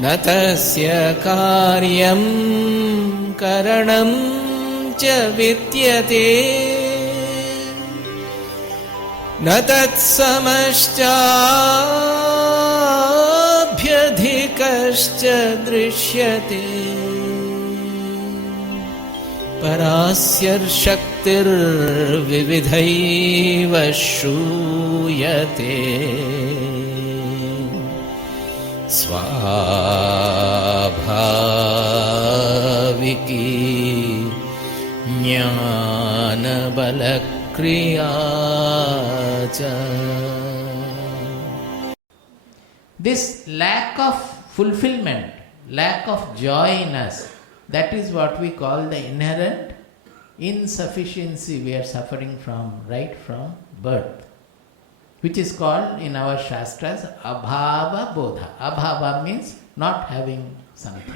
न तस्य कार्यं करणं च विद्यते न तत्समश्चाभ्यधिकश्च दृश्यते परास्यर्शक्तिर्विविधैव श्रूयते स्वाभाविकी ज्ञानबलक्रिया च. This lack of fulfillment, lack of joy in us, that is what we call the inherent insufficiency we are suffering from right from birth, which is called in our Shastras Abhava Bodha. Abhava means not having something.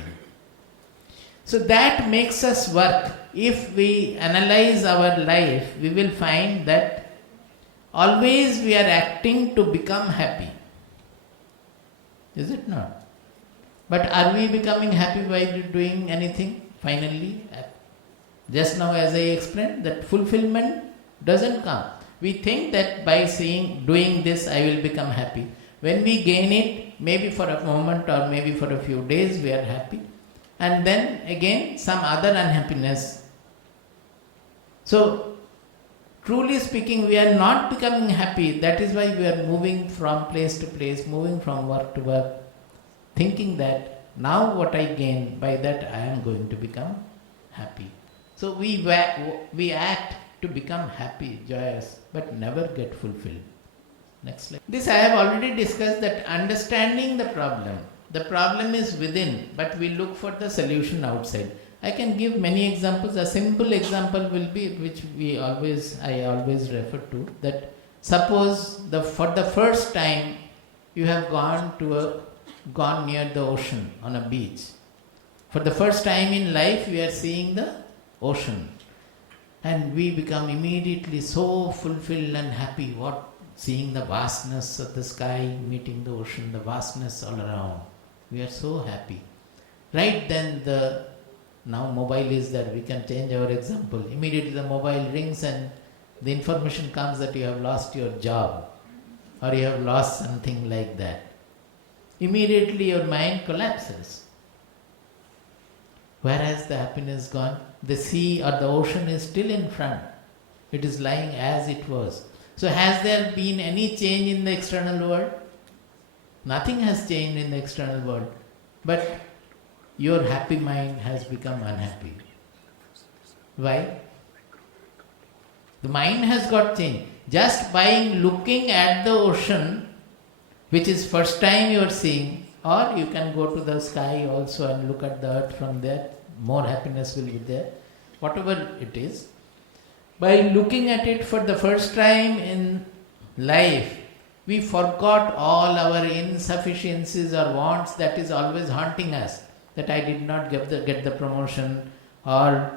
So that makes us work. If we analyze our life, we will find that always we are acting to become happy. Is it not? But are we becoming happy by doing anything finally? Just now as I explained, that fulfillment doesn't come. We think that by doing this I will become happy. When we gain it, maybe for a moment or maybe for a few days we are happy. And then again some other unhappiness. So, truly speaking, we are not becoming happy. That is why we are moving from place to place, moving from work to work, thinking that now what I gain, by that I am going to become happy. So we act to become happy, joyous, but never get fulfilled. Next slide. This I have already discussed, that understanding the problem is within, but we look for the solution outside. I can give many examples. A simple example will be, which I always refer to, that suppose for the first time you have gone near the ocean on a beach. For the first time in life we are seeing the ocean, and we become immediately so fulfilled and happy, seeing the vastness of the sky, meeting the ocean, the vastness all around. We are so happy. Right then now mobile is there, we can change our example. Immediately the mobile rings and the information comes that you have lost your job or you have lost something like that. Immediately your mind collapses. Whereas the happiness gone, the sea or the ocean is still in front. It is lying as it was. So has there been any change in the external world? Nothing has changed in the external world. But your happy mind has become unhappy. Why? The mind has got changed. Just by looking at the ocean, which is first time you are seeing, or you can go to the sky also and look at the earth from there, more happiness will be there, whatever it is. By looking at it for the first time in life, we forgot all our insufficiencies or wants that is always haunting us. That I did not get the promotion, or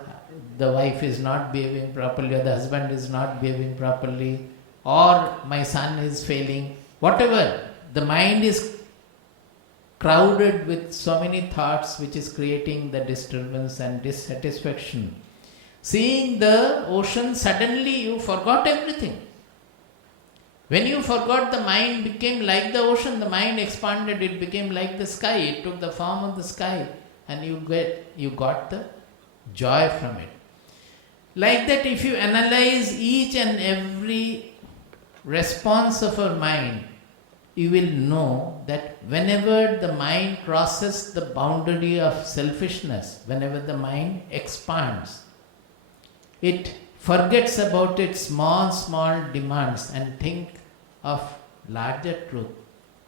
the wife is not behaving properly, or the husband is not behaving properly, or my son is failing. Whatever, the mind is crowded with so many thoughts which is creating the disturbance and dissatisfaction. Seeing the ocean, suddenly you forgot everything. When you forgot, the mind became like the ocean, the mind expanded, it became like the sky, it took the form of the sky, and you got the joy from it. Like that, if you analyze each and every response of our mind, you will know that whenever the mind crosses the boundary of selfishness, whenever the mind expands, it forgets about its small demands and think of larger truth,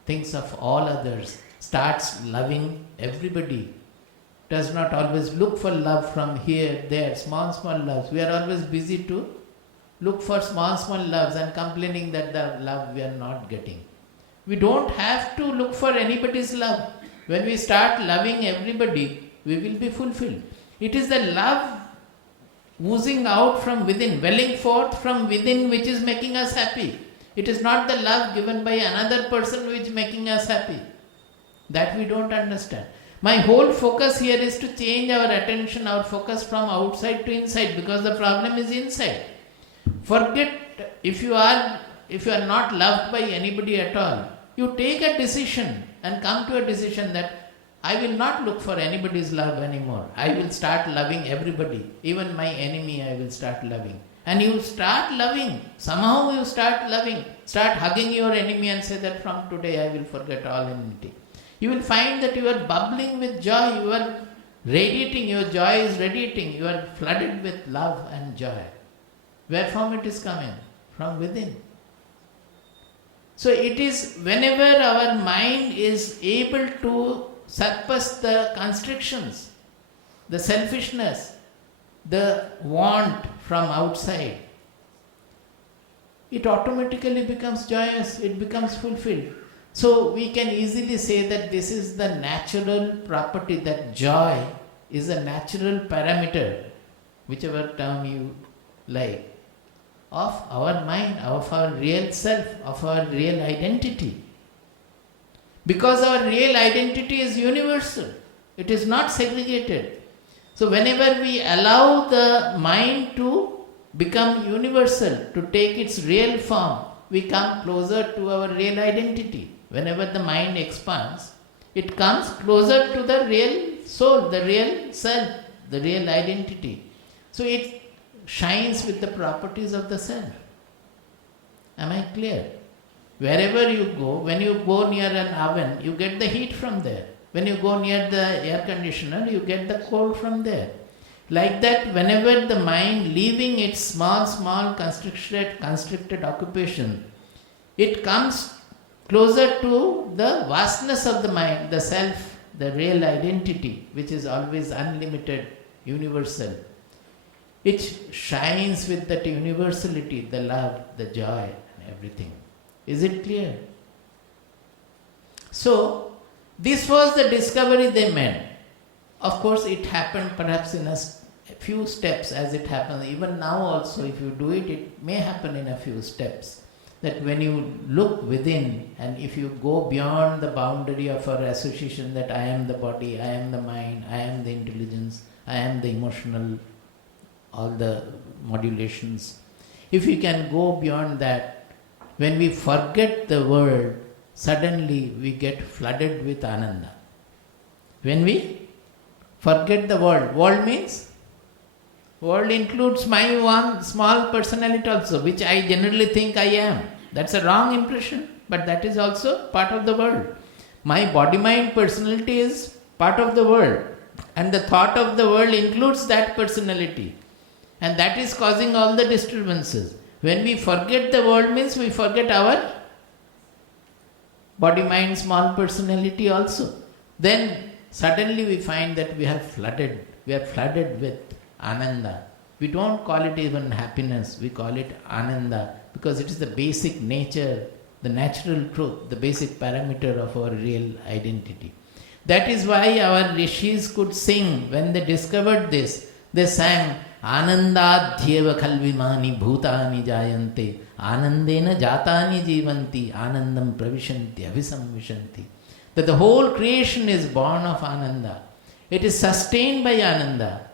thinks of all others, starts loving everybody, does not always look for love from here, there, small loves. We are always busy to look for small loves and complaining that the love we are not getting. We don't have to look for anybody's love. When we start loving everybody, we will be fulfilled. It is the love oozing out from within, welling forth from within, which is making us happy. It is not the love given by another person which is making us happy. That we don't understand. My whole focus here is to change our attention, our focus from outside to inside, because the problem is inside. Forget if you are not loved by anybody at all, you take a decision and come to a decision that I will not look for anybody's love anymore. I will start loving everybody. Even my enemy I will start loving. And you start loving. Somehow you start loving. Start hugging your enemy and say that from today I will forget all enmity. You will find that you are bubbling with joy. You are radiating. Your joy is radiating. You are flooded with love and joy. Where from it is coming? From within. So it is whenever our mind is able to surpass the constrictions, the selfishness, the want from outside, it automatically becomes joyous, it becomes fulfilled. So we can easily say that this is the natural property, that joy is a natural parameter, whichever term you like, of our mind, of our real self, of our real identity. Because our real identity is universal, it is not segregated. So whenever we allow the mind to become universal, to take its real form, we come closer to our real identity. Whenever the mind expands, it comes closer to the real soul, the real self, the real identity. So it shines with the properties of the self. Am I clear? Wherever you go, when you go near an oven, you get the heat from there. When you go near the air conditioner, you get the cold from there. Like that, whenever the mind leaving its small constricted occupation, it comes closer to the vastness of the mind, the self, the real identity, which is always unlimited, universal. It shines with that universality, the love, the joy, and everything. Is it clear? So, this was the discovery they made. Of course, it happened perhaps in a few steps as it happens. Even now also, if you do it, it may happen in a few steps. That when you look within and if you go beyond the boundary of our association that I am the body, I am the mind, I am the intelligence, I am the emotional, all the modulations. If you can go beyond that, when we forget the world, suddenly we get flooded with Ananda. When we forget the world means? World includes my one small personality also, which I generally think I am. That's a wrong impression, but that is also part of the world. My body-mind personality is part of the world, and the thought of the world includes that personality, and that is causing all the disturbances. When we forget the world means we forget our body-mind small personality also. Then suddenly we find that we are flooded with Ananda. We don't call it even happiness, we call it Ananda, because it is the basic nature, the natural truth, the basic parameter of our real identity. That is why our rishis could sing. When they discovered this, they sang Anandadhyeva khalvimani bhutani jayante anandena jatani jivanti anandam pravishanti avisamvishanti. That the whole creation is born of Ananda. It is sustained by Ananda.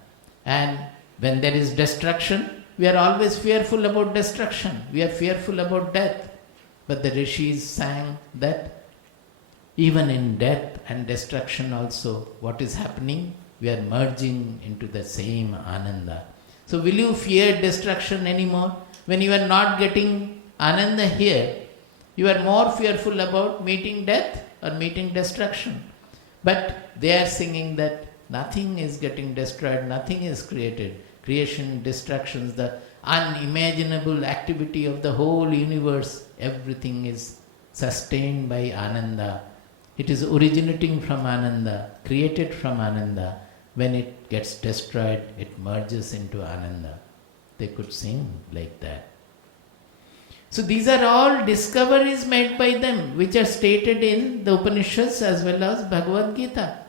And when there is destruction, we are always fearful about destruction. We are fearful about death. But the rishis sang that even in death and destruction also, what is happening? We are merging into the same Ananda. So will you fear destruction anymore? When you are not getting Ananda here, you are more fearful about meeting death or meeting destruction. But they are singing that nothing is getting destroyed, nothing is created. Creation, destructions, the unimaginable activity of the whole universe, everything is sustained by Ananda. It is originating from Ananda, created from Ananda. When it gets destroyed, it merges into Ananda. They could sing like that. So these are all discoveries made by them, which are stated in the Upanishads as well as Bhagavad Gita.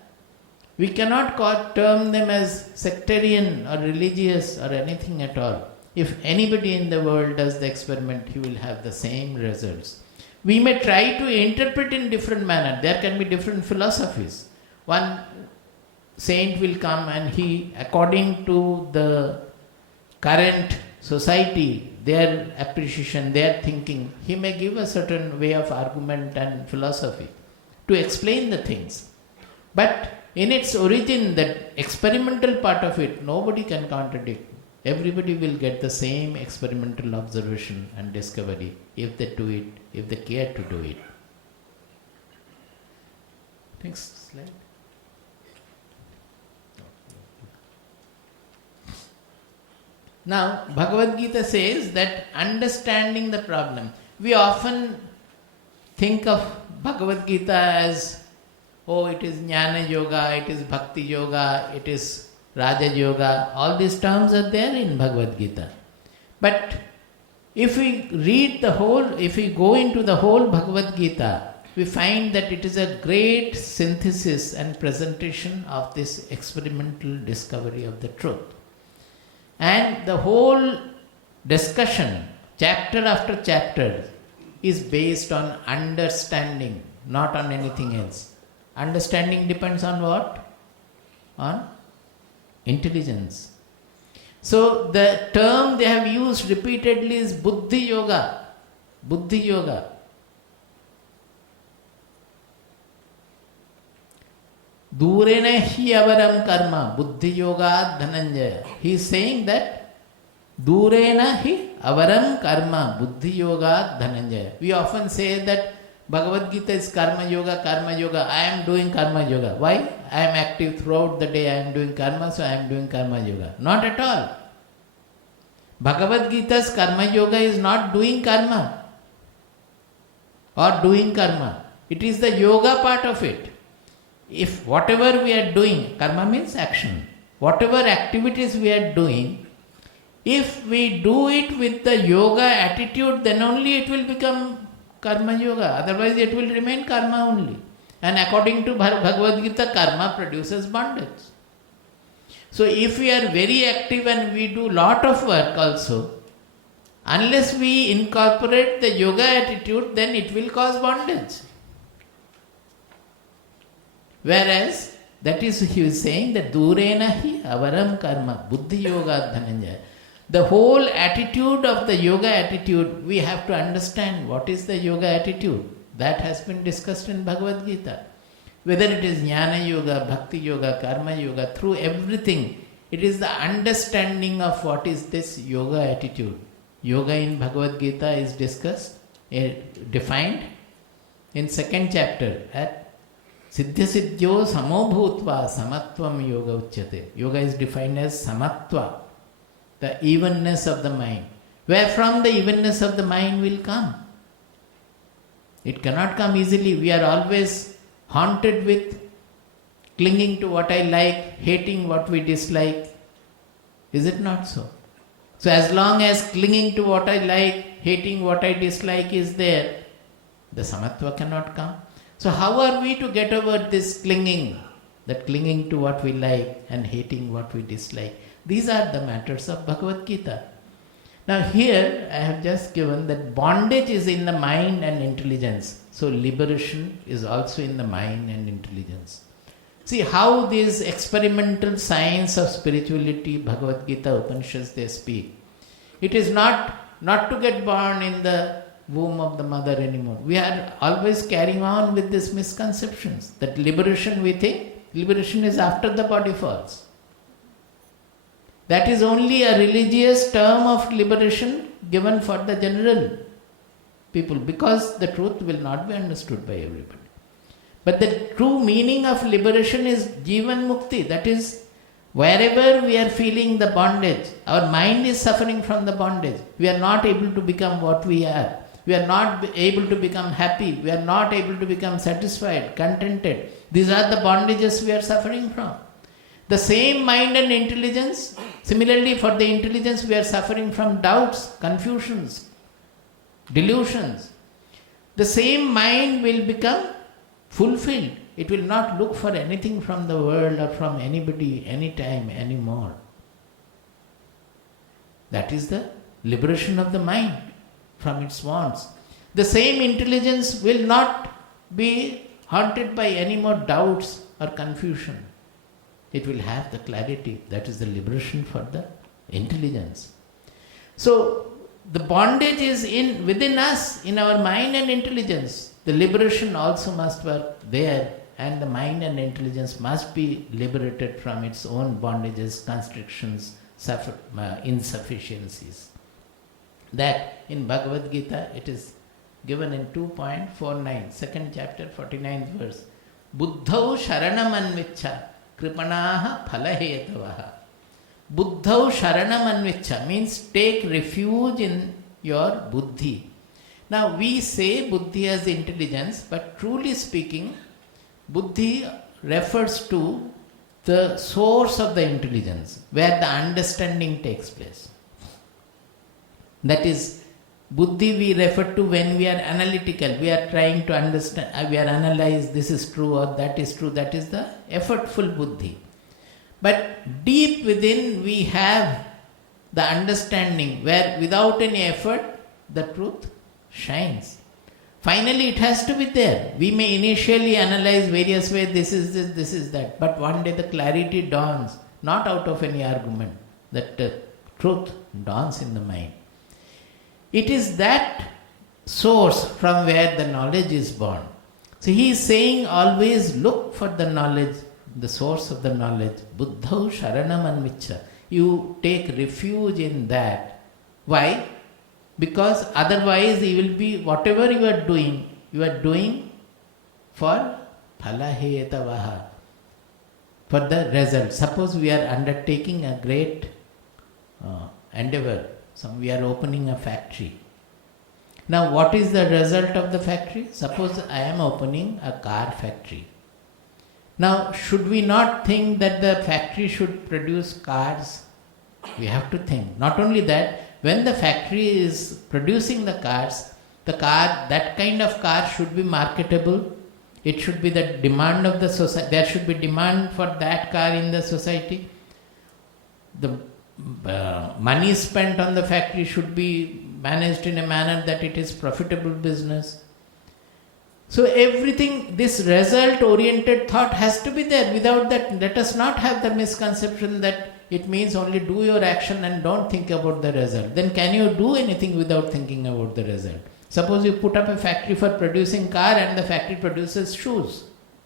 We cannot term them as sectarian or religious or anything at all. If anybody in the world does the experiment, he will have the same results. We may try to interpret in different manner. There can be different philosophies. One saint will come and he, according to the current society, their appreciation, their thinking, he may give a certain way of argument and philosophy to explain the things. But in its origin, that experimental part of it, nobody can contradict. Everybody will get the same experimental observation and discovery if they do it, if they care to do it. Next slide. Now, Bhagavad Gita says that understanding the problem. We often think of Bhagavad Gita as, oh, it is Jnana Yoga, it is Bhakti Yoga, it is Raja Yoga. All these terms are there in Bhagavad Gita. But if we read the whole, if we go into the whole Bhagavad Gita, we find that it is a great synthesis and presentation of this experimental discovery of the truth. And the whole discussion, chapter after chapter, is based on understanding, not on anything else. Understanding depends on what? On intelligence. So the term they have used repeatedly is Buddhi Yoga. Buddhi Yoga. Durena hi avaram karma, Buddhi Yoga Dhananjaya. He is saying that Durena hi avaram karma, Buddhi Yoga Dhananjaya. We often say that Bhagavad Gita is Karma Yoga, Karma Yoga. I am doing Karma Yoga. Why? I am active throughout the day. I am doing Karma, so I am doing Karma Yoga. Not at all. Bhagavad Gita's Karma Yoga is not doing Karma or doing Karma. It is the Yoga part of it. If whatever we are doing, Karma means action. Whatever activities we are doing, if we do it with the Yoga attitude, then only it will become Karma Yoga. Otherwise it will remain Karma only. And according to Bhagavad Gita, Karma produces bondage. So if we are very active and we do lot of work also, unless we incorporate the Yoga attitude, then it will cause bondage. Whereas, that is, he is saying that Durena hi avaram karma, Buddhi Yoga Dhananjaya. The whole attitude of the Yoga attitude, we have to understand what is the Yoga attitude. That has been discussed in Bhagavad Gita. Whether it is Jnana Yoga, Bhakti Yoga, Karma Yoga, through everything, it is the understanding of what is this Yoga attitude. Yoga in Bhagavad Gita is discussed, defined in second chapter at Siddhya Siddhyo Samobhutva Samatvam Yoga Uchyate. Yoga is defined as Samatva, the evenness of the mind. Where from the evenness of the mind will come? It cannot come easily. We are always haunted with clinging to what I like, hating what we dislike. Is it not so? So as long as clinging to what I like, hating what I dislike is there, the samatva cannot come. So how are we to get over this clinging, that clinging to what we like and hating what we dislike? These are the matters of Bhagavad Gita. Now here I have just given that bondage is in the mind and intelligence. So liberation is also in the mind and intelligence. See how this experimental science of spirituality, Bhagavad Gita, Upanishads, they speak. It is not to get born in the womb of the mother anymore. We are always carrying on with these misconceptions that liberation, we think, liberation is after the body falls. That is only a religious term of liberation given for the general people, because the truth will not be understood by everybody. But the true meaning of liberation is Jivan Mukti. That is, wherever we are feeling the bondage, our mind is suffering from the bondage. We are not able to become what we are. We are not able to become happy. We are not able to become satisfied, contented. These are the bondages we are suffering from. The same mind and intelligence, similarly for the intelligence we are suffering from doubts, confusions, delusions. The same mind will become fulfilled. It will not look for anything from the world or from anybody, anytime, anymore. That is the liberation of the mind from its wants. the same intelligence will not be haunted by any more doubts or confusion. It will have the clarity. That is the liberation for the intelligence. So the bondage is within us, in our mind and intelligence. The liberation also must work there, and the mind and intelligence must be liberated from its own bondages, constrictions, insufficiencies. That in Bhagavad Gita it is given in 2.49, second chapter, 49th verse. Buddhau sharanam anvichcha kripanaha phalahetavaha. Buddhau sharanam anvichcha means take refuge in your buddhi. Now we say buddhi as intelligence, but truly speaking, buddhi refers to the source of the intelligence, where the understanding takes place. That is, buddhi we refer to when we are analytical, we are trying to understand, we are analyze this is true or that is true, that is the effortful buddhi. But deep within we have the understanding where without any effort the truth shines. Finally it has to be there. We may initially analyze various ways, this is this, this is that, but one day the clarity dawns, not out of any argument, that truth dawns in the mind. It is that source from where the knowledge is born. So he is saying always look for the knowledge, the source of the knowledge. Buddhau sharanam anvichcha. You take refuge in that. Why? Because otherwise you will be, whatever you are doing for phalahetavaha, for the result. Suppose we are undertaking a great endeavor. So we are opening a factory. Now what is the result of the factory? Suppose I am opening a car factory. Now should we not think that the factory should produce cars? We have to think. Not only that, when the factory is producing the cars, that kind of car should be marketable. It should be the demand of the society. There should be demand for that car in the society. The money spent on the factory should be managed in a manner that it is profitable business. So everything, this result-oriented thought has to be there. Without that, let us not have the misconception that it means only do your action and don't think about the result. Then can you do anything without thinking about the result? Suppose you put up a factory for producing car and the factory produces shoes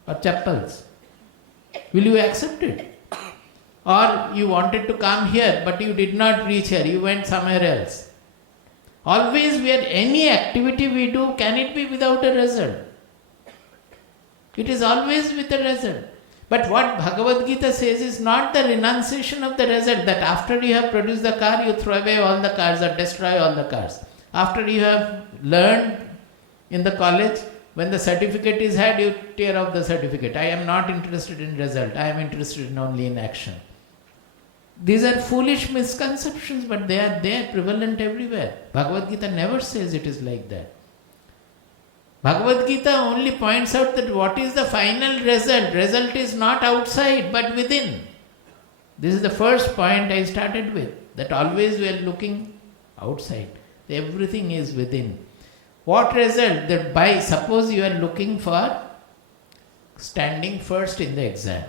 or chappals. Will you accept it? Or you wanted to come here but you did not reach here, you went somewhere else. Always where any activity we do, can it be without a result? It is always with a result. But what Bhagavad Gita says is not the renunciation of the result, that after you have produced the car, you throw away all the cars or destroy all the cars. After you have learned in the college, when the certificate is had, you tear off the certificate. I am not interested in result, I am interested only in action. These are foolish misconceptions, but they are there, prevalent everywhere. Bhagavad Gita never says it is like that. Bhagavad Gita only points out that what is the final result. Result is not outside, but within. This is the first point I started with, that always we are looking outside. Everything is within. What result? That suppose you are looking for standing first in the exam.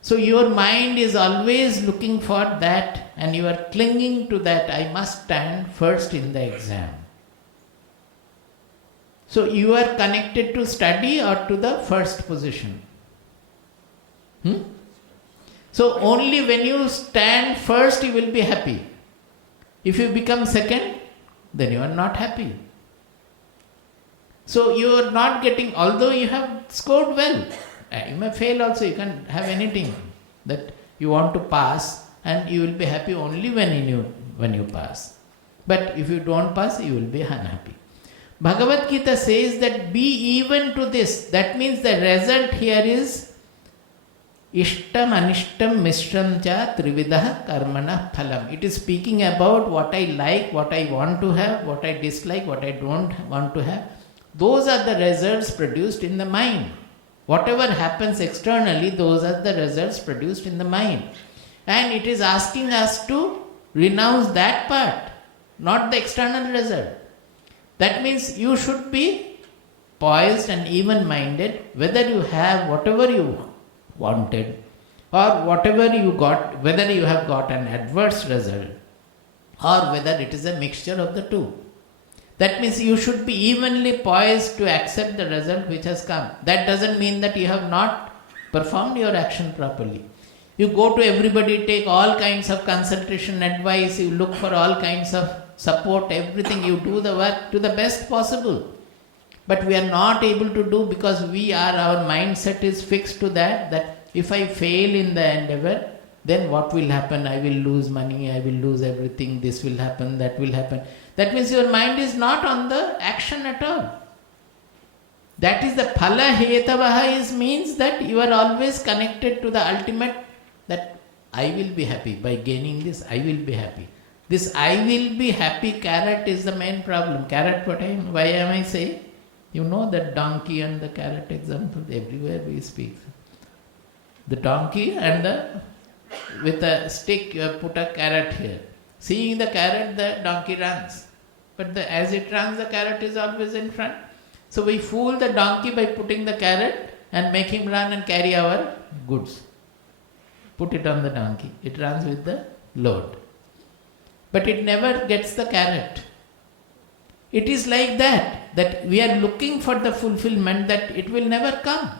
So your mind is always looking for that and you are clinging to that, I must stand first in the exam. So you are connected to study or to the first position? So only when you stand first you will be happy. If you become second, then you are not happy. So you are not getting, although you have scored well, you may fail also, you can have anything that you want to pass and you will be happy only when you pass. But if you don't pass, you will be unhappy. Bhagavad Gita says that be even to this. That means the result here is Ishtam Anishtam Mishram Cha Trividah Karmana Phalam. It is speaking about what I like, what I want to have, what I dislike, what I don't want to have. Those are the results produced in the mind. Whatever happens externally, those are the results produced in the mind. And it is asking us to renounce that part, not the external result. That means you should be poised and even-minded, whether you have whatever you wanted or whatever you got, whether you have got an adverse result or whether it is a mixture of the two. That means you should be evenly poised to accept the result which has come. That doesn't mean that you have not performed your action properly. You go to everybody, take all kinds of consultation advice, you look for all kinds of support, everything, you do the work to the best possible. But we are not able to do because our mindset is fixed to that if I fail in the endeavor, then what will happen? I will lose money, I will lose everything, this will happen, that will happen. That means your mind is not on the action at all. That is the phala hetavaha means that you are always connected to the ultimate, that I will be happy. By gaining this, I will be happy. This I will be happy carrot is the main problem. Carrot, why am I saying? You know that donkey and the carrot example, everywhere we speak. The donkey and with a stick you have put a carrot here. Seeing the carrot, the donkey runs. But as it runs, the carrot is always in front. So we fool the donkey by putting the carrot and make him run and carry our goods. Put it on the donkey. It runs with the load. But it never gets the carrot. It is like that we are looking for the fulfillment that it will never come.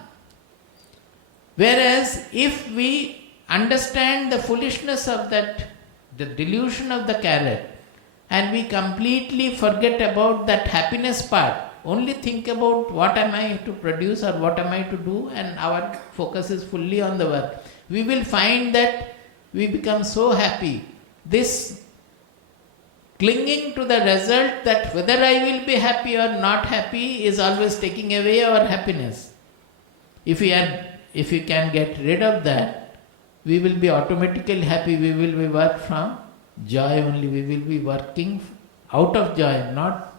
Whereas if we understand the foolishness of that, the delusion of the carrot, and we completely forget about that happiness part, only think about what am I to produce or what am I to do, and our focus is fully on the work, we will find that we become so happy. This clinging to the result that whether I will be happy or not happy is always taking away our happiness. If we can get rid of that, we will be automatically happy. We will be work from joy only. We will be working out of joy, not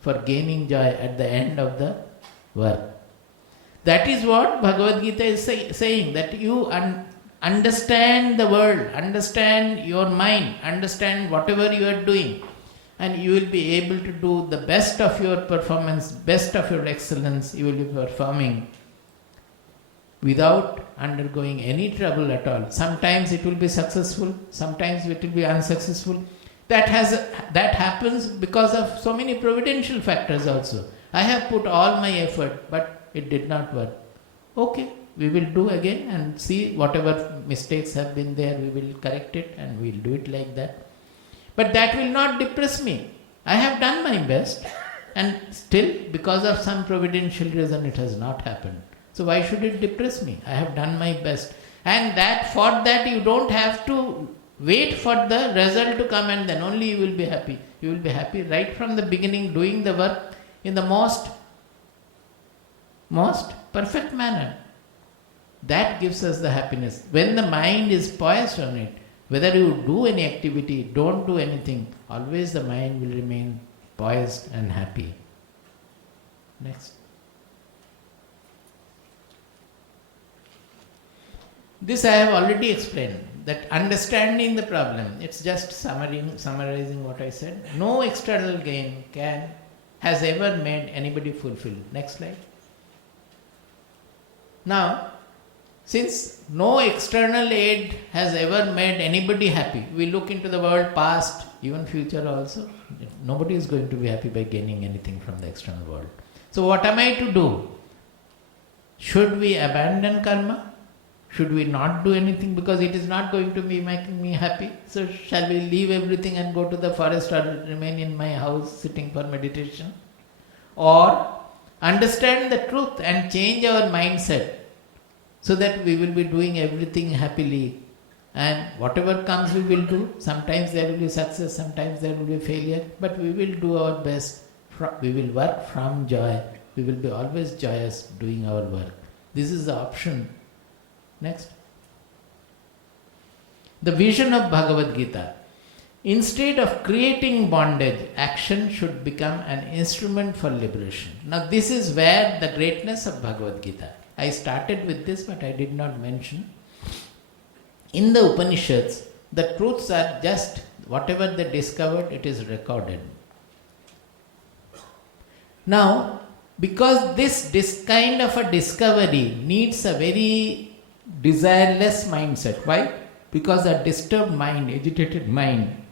for gaining joy at the end of the work. That is what Bhagavad Gita is saying, that you understand the world, understand your mind, understand whatever you are doing, and you will be able to do the best of your performance, best of your excellence. You will be performing without undergoing any trouble at all. Sometimes it will be successful, sometimes it will be unsuccessful. That happens because of so many providential factors also. I have put all my effort, but it did not work. Okay, we will do again and see whatever mistakes have been there, we will correct it and we will do it like that. But that will not depress me. I have done my best and still because of some providential reason it has not happened. So why should it depress me? I have done my best. And for that you don't have to wait for the result to come and then only you will be happy. You will be happy right from the beginning, doing the work in the most perfect manner. That gives us the happiness. When the mind is poised on it, whether you do any activity, don't do anything, always the mind will remain poised and happy. Next. This I have already explained, that understanding the problem, it's just summarizing what I said. No external gain has ever made anybody fulfilled. Next slide. Now, since no external aid has ever made anybody happy, we look into the world past, even future also, nobody is going to be happy by gaining anything from the external world. So what am I to do? Should we abandon karma? Should we not do anything because it is not going to be making me happy? So shall we leave everything and go to the forest or remain in my house sitting for meditation? Or understand the truth and change our mindset so that we will be doing everything happily, and whatever comes we will do. Sometimes there will be success, sometimes there will be failure, but we will do our best. We will work from joy. We will be always joyous doing our work. This is the option. Next. The vision of Bhagavad Gita. Instead of creating bondage, action should become an instrument for liberation. Now this is where the greatness of Bhagavad Gita. I started with this, but I did not mention. In the Upanishads, the truths are just whatever they discovered, it is recorded. Now, because this kind of a discovery needs a very desireless mindset. Why? Because a disturbed mind, agitated mind,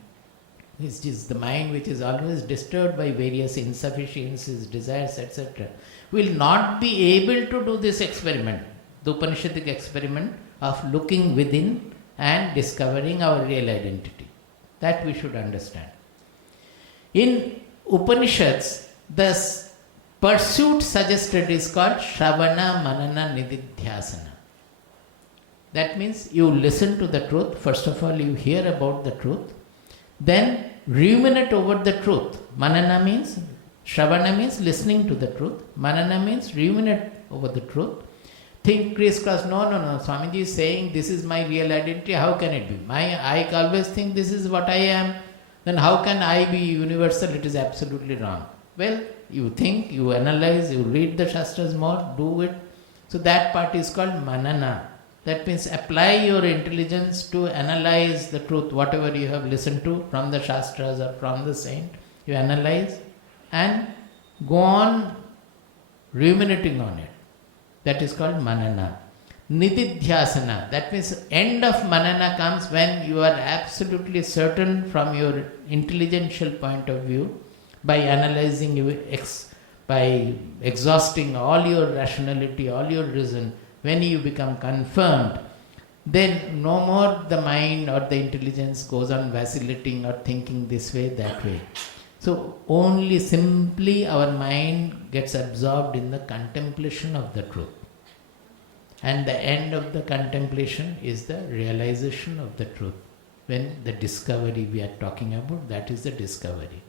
which is the mind which is always disturbed by various insufficiencies, desires, etc., will not be able to do this experiment, the Upanishadic experiment of looking within and discovering our real identity. That we should understand. In Upanishads, the pursuit suggested is called Shravana Manana Nididhyasana. That means you listen to the truth. First of all, you hear about the truth. Then ruminate over the truth. Manana means, Shravana means listening to the truth. Manana means ruminate over the truth. Think crisscross, no, Swamiji is saying this is my real identity, how can it be? I always think this is what I am, then how can I be universal? It is absolutely wrong. Well, you think, you analyze, you read the Shastras more, do it. So that part is called Manana. That means apply your intelligence to analyze the truth, whatever you have listened to from the Shastras or from the saint. You analyze and go on ruminating on it. That is called Manana. Nididhyasana, that means end of Manana comes when you are absolutely certain from your intelligential point of view, by analyzing, by exhausting all your rationality, all your reason. When you become confirmed, then no more the mind or the intelligence goes on vacillating or thinking this way, that way. So only simply our mind gets absorbed in the contemplation of the truth. And the end of the contemplation is the realization of the truth. When the discovery we are talking about, that is the discovery.